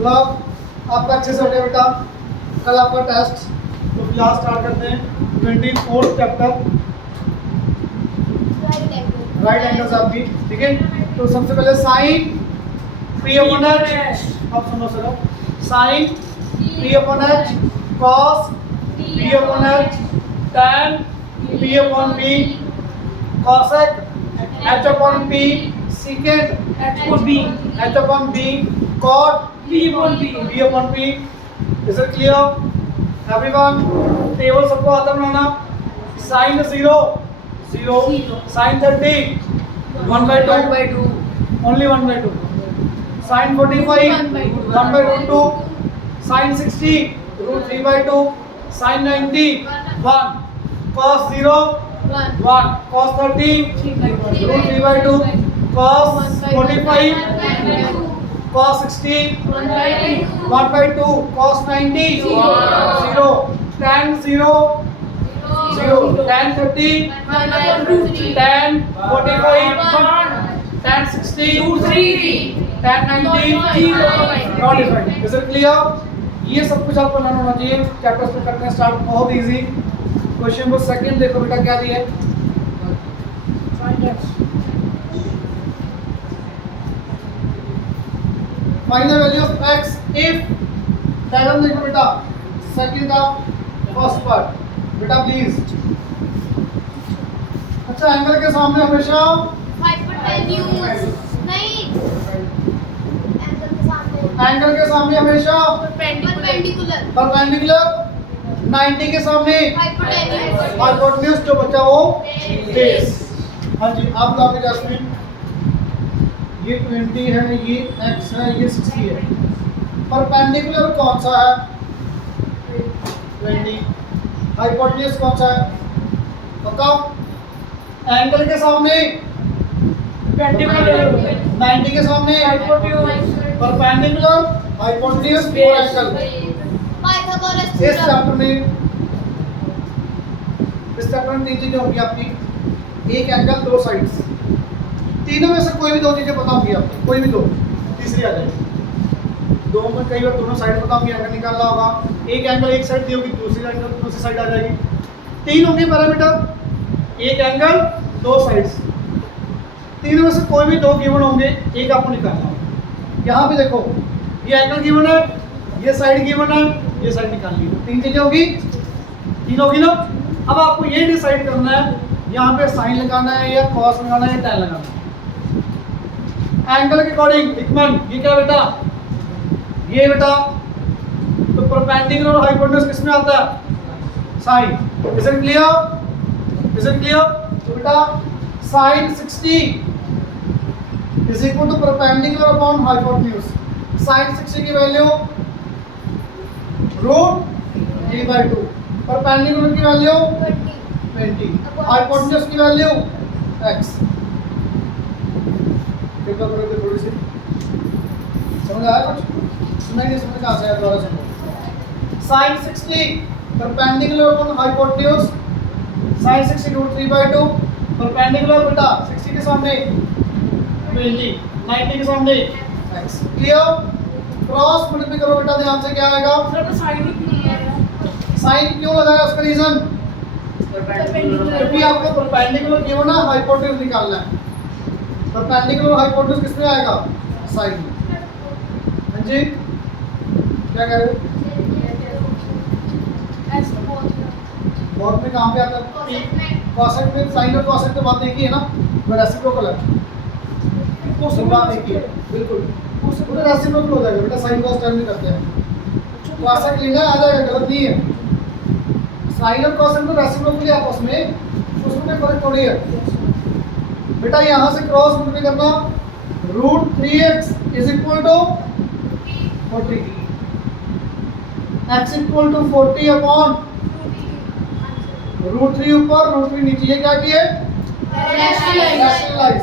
मतलब आपका अच्छे से हो गया बेटा। कल आपका टेस्ट, तो क्लास स्टार्ट करते हैं। 24 चैप्टर राइट एंगल्स आपकी, ठीक है। तो सबसे पहले साइन पी अपॉन एच, आप सुनो sir, sine P upon H, cos P upon H, tan P upon B, cosec H upon P, secant H upon B, cot P upon P. Is it clear everyone? Table सबको आता बनाना। Sine 0 0, sine 30 1/2 only 1/2, sine 45 1/2, sine 60 √3/2, sine 90 1, cos 0 1, cos 30 √3/2, cos 45 cos 60 1/2, cos 90 0, tan 0 0, tan 30 tan 45 tan 60 tan 90 not defined. Is it clear? ये सब कुछ आपको learn होना चाहिए। Chapters पे करते हैं स्टार्ट, बहुत इजी। क्वेश्चन नंबर सेकंड देखो बेटा क्या दिया है। Find the value of x if diagram देखो बेटा, सेकंड का फर्स्ट पार्ट बेटा प्लीज। अच्छा, एंगल के सामने हमेशा हाइपोटेन्यूज नहीं, एंगल के सामने हमेशा परपेंडिकुलर, 90 के सामने हाइपोटेन्यूज, जो बचा वो बेस। हाँ जी, आप बताओगे जैस्मिन, ये 20 है, ये x है, ये 60 है, परपेंडिकुलर कौन सा है? 20। हाइपोटेन्यूज कौन सा है बताओ? एंगल के सामने 90 के सामने परपेंडिकुलर, हाइपोटेन्यूज और एंगल। इस चैप्टर में तीन चीजें होंगी आपकी, एक एंगल, दो साइड्स। तीनों में से कोई भी दो चीजें बताऊंगी आपको, कोई भी दो, तीसरी आ जाएगी। दो में कई बार दोनों साइड बताऊंगी, एंगल निकालना होगा। एक एंगल एक साइड दी होगी, दूसरी एंगल दूसरी साइड आ जाएगी। तीन होंगे पैरामीटर, एक एंगल, दो साइड्स। तीनों में से कोई भी दो गिवन होंगे, एक आपको निकालना होगा। यहाँ पे देखो, ये एंगल गिवन है, ये साइड गिवन है, ये साइड निकालनी है। तीन चीजें होगी, तीन होगी ना। अब आपको ये डिसाइड करना है यहाँ पे साइन लगाना है या कॉस लगाना है या टैन लगाना है। एंगल के अकॉर्डिंग लिखमन, ये क्या बेटा, ये बेटा, तो परपेंडिकुलर और हाइपोटेन्यूज किस में आता है? Sine. Is it clear? Is it clear? तो बेटा sine 60 is equal to perpendicular upon hypotenuse. Sine 60 की वैल्यू √3/2, परपेंडिकुलर की वैल्यू 20, हाइपोटेन्यूज की वैल्यू x। कृपया करोगे थोड़ी सी, समझ आया कुछ? सुना नहीं समझ कहाँ से आया, दोबारा सुनो। Sine 60 perpendicular upon hypotenuse, sine 60 √3/2, perpendicular बेटा 60 के सामने 20, 90 के सामने x। क्लियर? क्रॉस मल्टीप्लाई करो बेटा, ध्यान से क्या आएगा? साइन क्यों लगाया, उसका रीजन क्योंकि आपको परपेंडिकुलर गिवन है, हाइपोटेन्यूज निकालना है। परपेंडिकुलर हाइपोटेन्यूज किस में आएगा? साइन में। हाँ जी, क्या कह रहे हो? बहुत में कहाँ पे आता है? कॉसेक में। साइन और कॉसेक तो बात एक ही है ना, रेसिप्रोकल है, बात एक ही है बिल्कुल। तो रेसिप्रोकल हो जाएगा बेटा, साइन कॉस टर्म में करते हैं। कॉसेक लेना आ जाएगा, गलत नहीं है। साइन और कॉसेक तो रेसिप्रोकल है आपस में, उसमें फर्क थोड़ी है बेटा। यहाँ से क्रॉस मल्टीप्लाई करना, √3x is equal to 40, x equal to 40 upon √3 ऊपर √3 नीचे। ये क्या किए? रैशनलाइज।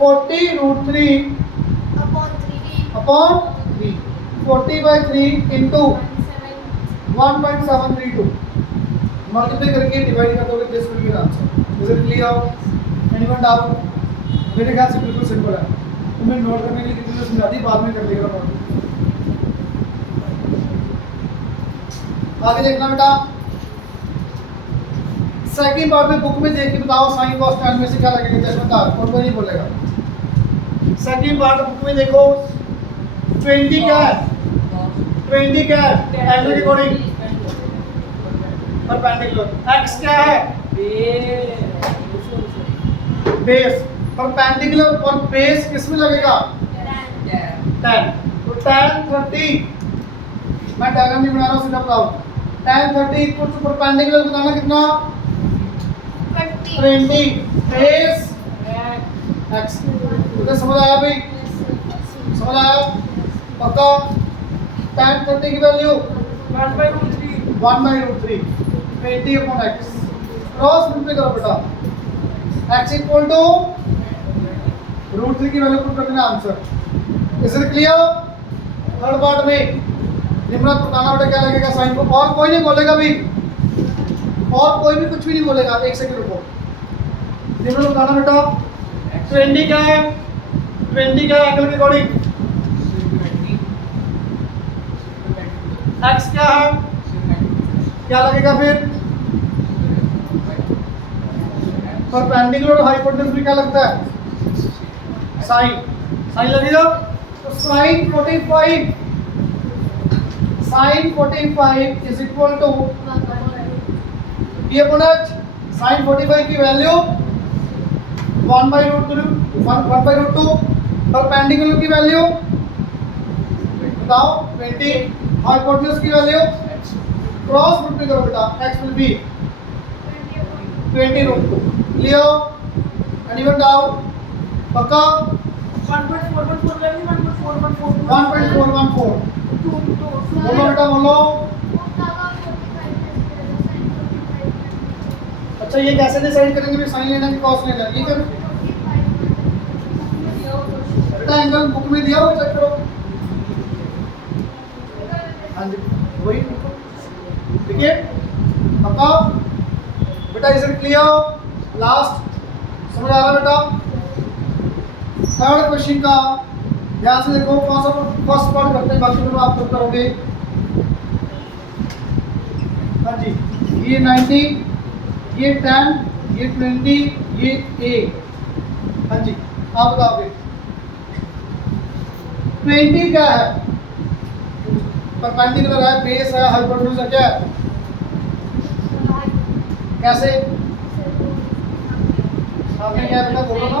40 √3 अपॉन 3, 40/3 इंटू 1.732, मल्टीप्लाई करके डिवाइड कर दोगे, this will be the answer. Is it clear? Anyone doubt? मेरे ख्याल से बिल्कुल सिंपल है। तुम्हें नोट करने के लिए कितनी समझाती, बाद में कर लेगा नोट। आगे देखना बेटा, सेकंड पार्ट में बुक में देख के बताओ साइन कॉस tan में से क्या लगेगा चश्मदार, और कोई नहीं बोलेगा। सेकंड पार्ट बुक में देखो 20 क्या है, 20 क्या है एंगल के अकॉर्डिंग परपेंडिकुलर, x क्या है बेस, परपेंडिकुलर और बेस किस में लगेगा tan, तो tan 30, मैं डायग्राम नहीं बना रहा हूँ सीधा बताओ, tan 30 इक्वल टू परपेंडिकुलर बताना कितना 20 बेस x, तो समझ आया भाई, समझ आया पक्का। tan 30 की value 1/√3 20 upon x, cross multiply करो बेटा, x इक्वल टू √3 की वैल्यू पुट कर देना answer. Is it clear? Third part में निम्रत बताना बेटा क्या लगेगा साइन को, और कोई नहीं बोलेगा भी, और कोई भी कुछ भी नहीं बोलेगा, एक सेकंड रुको। निम्रत बताना बेटा 20 क्या है, 20 क्या है एंगल के अकॉर्डिंग, x क्या है, क्या लगेगा फिर परपेंडिकुलर और हाइपोटेन्यूज भी क्या लगता है साइन, साइन लगेगा, तो sine 45 is equal to p upon h, sine 45 की वैल्यू 1/√2, परपेंडिकुलर की वैल्यू बताओ 20, हाइपोटेन्यूज की वैल्यू क्रॉस मल्टीप्लाई करो बेटा, x will be 20√2, clear? Anyone doubt? पक्का? 1.414 बोलो बेटा बोलो। अच्छा ये कैसे डिसाइड करेंगे भी साइन लेना कि कॉस लेना, ये कर बेटा एंगल बुक में दिया हो चेक करो, हाँ जी वही ठीक है पक्का बेटा। Is it clear? लास्ट समझ आ रहा बेटा? थर्ड क्वेश्चन का ध्यान से देखो, कौन सा फर्स्ट पार्ट करते हैं, बाकी दोनों आप खुद करोगे। हाँ जी ये 90, ये 10, ये 20, ये A, हाँ जी आप बताओगे 20 क्या है, परपेंडिकुलर है, बेस है, हाइपोटेन्यूज है, क्या है कैसे आपने क्या बेटा बोलो ना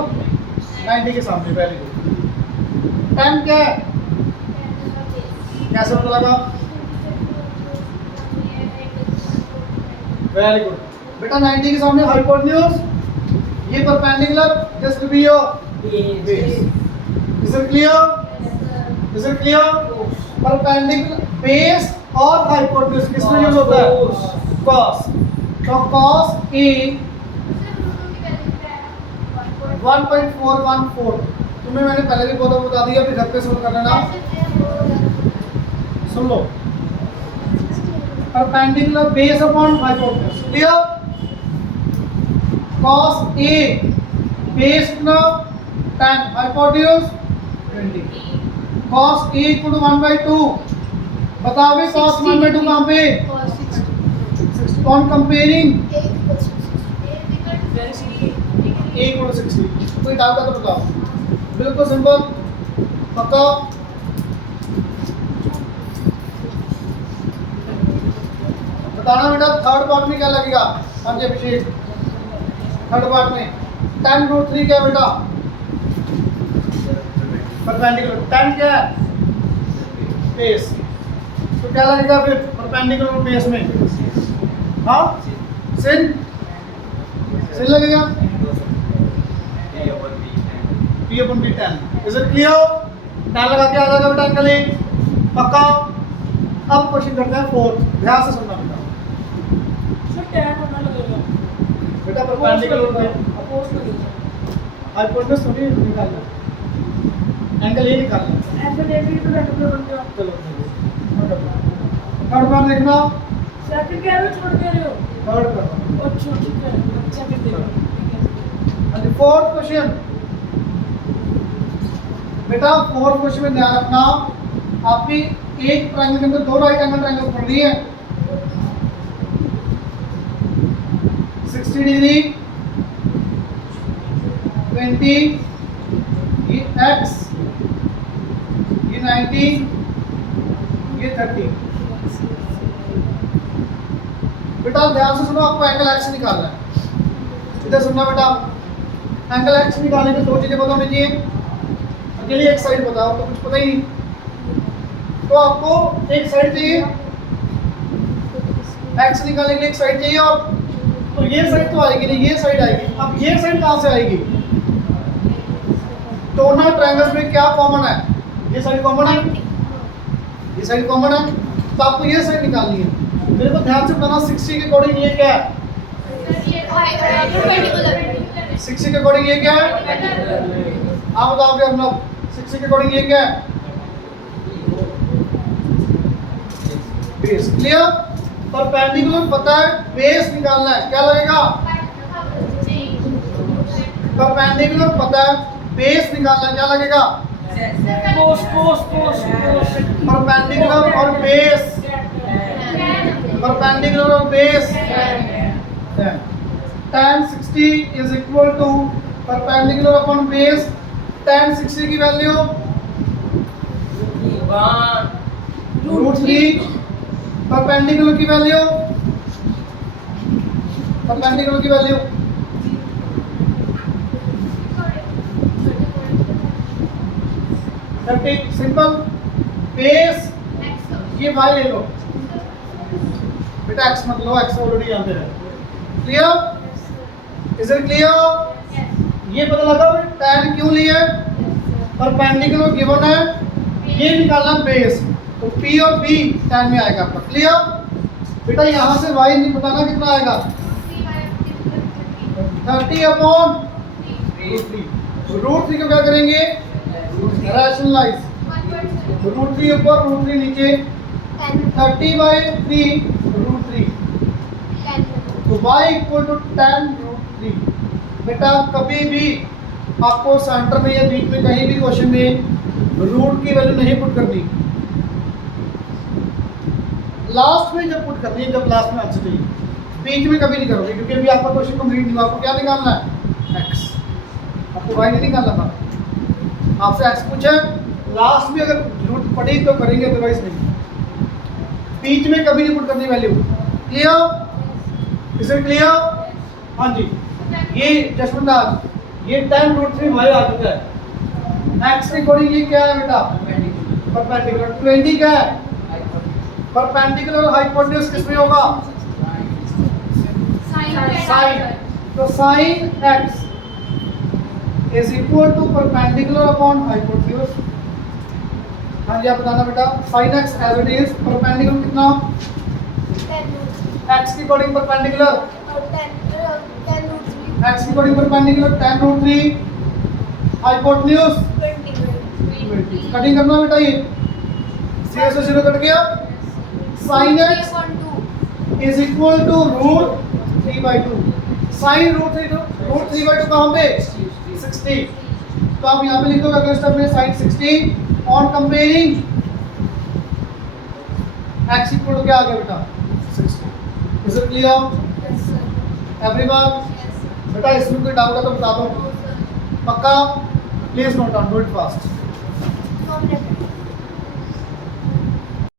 90 के सामने पहले 10 क्या है कैसे पता लगा, वेरी गुड बेटा 90 के सामने हाइपोटेन्यूज, ये perpendicular, this will be your base. Is it clear? Is it clear? Perpendicular base और हाइपोटेन्यूज किसमें यूज होता है cos, तो cos A 1.414, तुम्हें मैंने पहले भी बता दिया, अभी घर पे सोल्व कर लेना, सुन लो, perpendicular base upon hypotenuse, clear? cos A base ना 10, hypotenuse 20, cos A equal to 1/2, बताओगे cos 1/2 कहाँ पे, on comparing A equal to 60, कोई डाउट है तो बताओ, बिल्कुल सिंपल पक्का। बताना बेटा थर्ड पार्ट में क्या लगेगा, हाँ जी अभिषेक थर्ड पार्ट में 10√3 क्या है बेटा, परपेंडिकुलर, 10 क्या है बेस, तो क्या लगेगा फिर परपेंडिकुलर बेस में, हाँ sin लगेगा P/10, इज इट क्लियर? 10 लगा के आ जाएगा बेटा एंगल एक, पक्का। अब क्वेश्चन करते हैं फोर्थ, ध्यान से सुनना बेटा, बेटा परपेंडिकुलर में हाइपोटेन्यूज थोड़ी निकालना, एंगल ये निकालना, चलो थर्ड बार देखना, सेकंड कह रहे हो छोड़ दे रहे हो, थर्ड कर अच्छा ठीक है अच्छा कर दे रहे हो। and the fourth question बेटा फोर्थ क्वेश्चन में ध्यान रखना, आपकी एक ट्रायंगल के अंदर दो राइट एंगल ट्रायंगल पड़ रही है, 60 डिग्री 20 ये x ये 90 ये 30। बेटा ध्यान से सुनो, आपको एंगल x निकालना है। इधर सुनना बेटा, एंगल x निकालने की दो चीजें पता होनी चाहिए। अकेले एक साइड बताओ तो कुछ पता ही नहीं, तो आपको एक साइड चाहिए, x निकालने के लिए एक साइड चाहिए। और तो ये साइड तो आएगी नहीं, ये साइड आएगी। अब ये साइड कहाँ से आएगी? दोनों ट्रायंगल्स में क्या कॉमन है? ये साइड कॉमन है, ये साइड कॉमन है, तो आपको ये साइड निकालनी है। मेरे को ध्यान से बताना 60 के अकॉर्डिंग ये क्या है? 60 के अकॉर्डिंग ये क्या है? आप बताओगे हम लोग 60 के अकॉर्डिंग ये क्या है? बेस। क्लियर? परपेंडिकुलर पता है, बेस निकालना है। क्या लगेगा? परपेंडिकुलर पता है, बेस निकालना है। क्या लगेगा? कोस कोस कोस परपेंडिकुलर और बेस, परपेंडिकुलर और base. tan 60 is equal to perpendicular upon base। tan 60 की वैल्यू √3, परपेंडिकुलर की वैल्यू, परपेंडिकुलर की वैल्यू 30। सिंपल। बेस ये y ले लो बेटा, x मत लो, x ऑलरेडी जानते हैं। क्लियर? Is it clear? ये पता लगा tan क्यों लिए? परपेंडिकुलर गिवन है, ये निकालना बेस, तो p और b tan में आएगा आपका। क्लियर? बेटा यहाँ से y नहीं बताना कितना आएगा? 30 अपॉन √3 को क्या करेंगे? रैशनलाइज। √3 ऊपर √3 नीचे, 30/3 √3, तो y इक्वल टू tan √3। बेटा कभी भी आपको सेंटर में या बीच में कहीं भी क्वेश्चन में रूट की वैल्यू नहीं पुट करनी, लास्ट में जब पुट करनी है, जब लास्ट में आंसर चाहिए, बीच में कभी नहीं करोगे, क्योंकि अभी आपका क्वेश्चन कंप्लीट नहीं हुआ। आपको क्या निकालना है? x। आपको y नहीं निकालना था, आपसे x पूछा, लास्ट में अगर जरूरत पड़ी तो करेंगे, अदरवाइज नहीं। बीच में कभी नहीं पुट करनी value. Clear? Is it clear? हाँ जी। ये जसवंत ये tan √3 y आ चुका है। x के अकॉर्डिंग ये क्या है बेटा? परपेंडिकुलर। 20 क्या है? परपेंडिकुलर हाइपोटेन्यूज किसमें होगा? साइन। तो sine x is equal to perpendicular upon hypotenuse. हाँ जी, आप बताना बेटा। Sine x as it is, perpendicular कितना? x के अकॉर्डिंग परपेंडिकुलर, x के according perpendicular tan √3, hypotenuse 20। Cutting करना बेटा, ये 0 से 0 कट गया। Sine x is equal to √3/2। Sine √3/2 कहाँ पे? 60। तो आप यहाँ पे लिख दो अगले स्टेप में sine 60 on comparing x equal to क्या आ गया बेटा? 60। Is it clear everyone? बेटा इसमें कोई डाउट है तो बता दो, पक्का? Please note down, do it fast.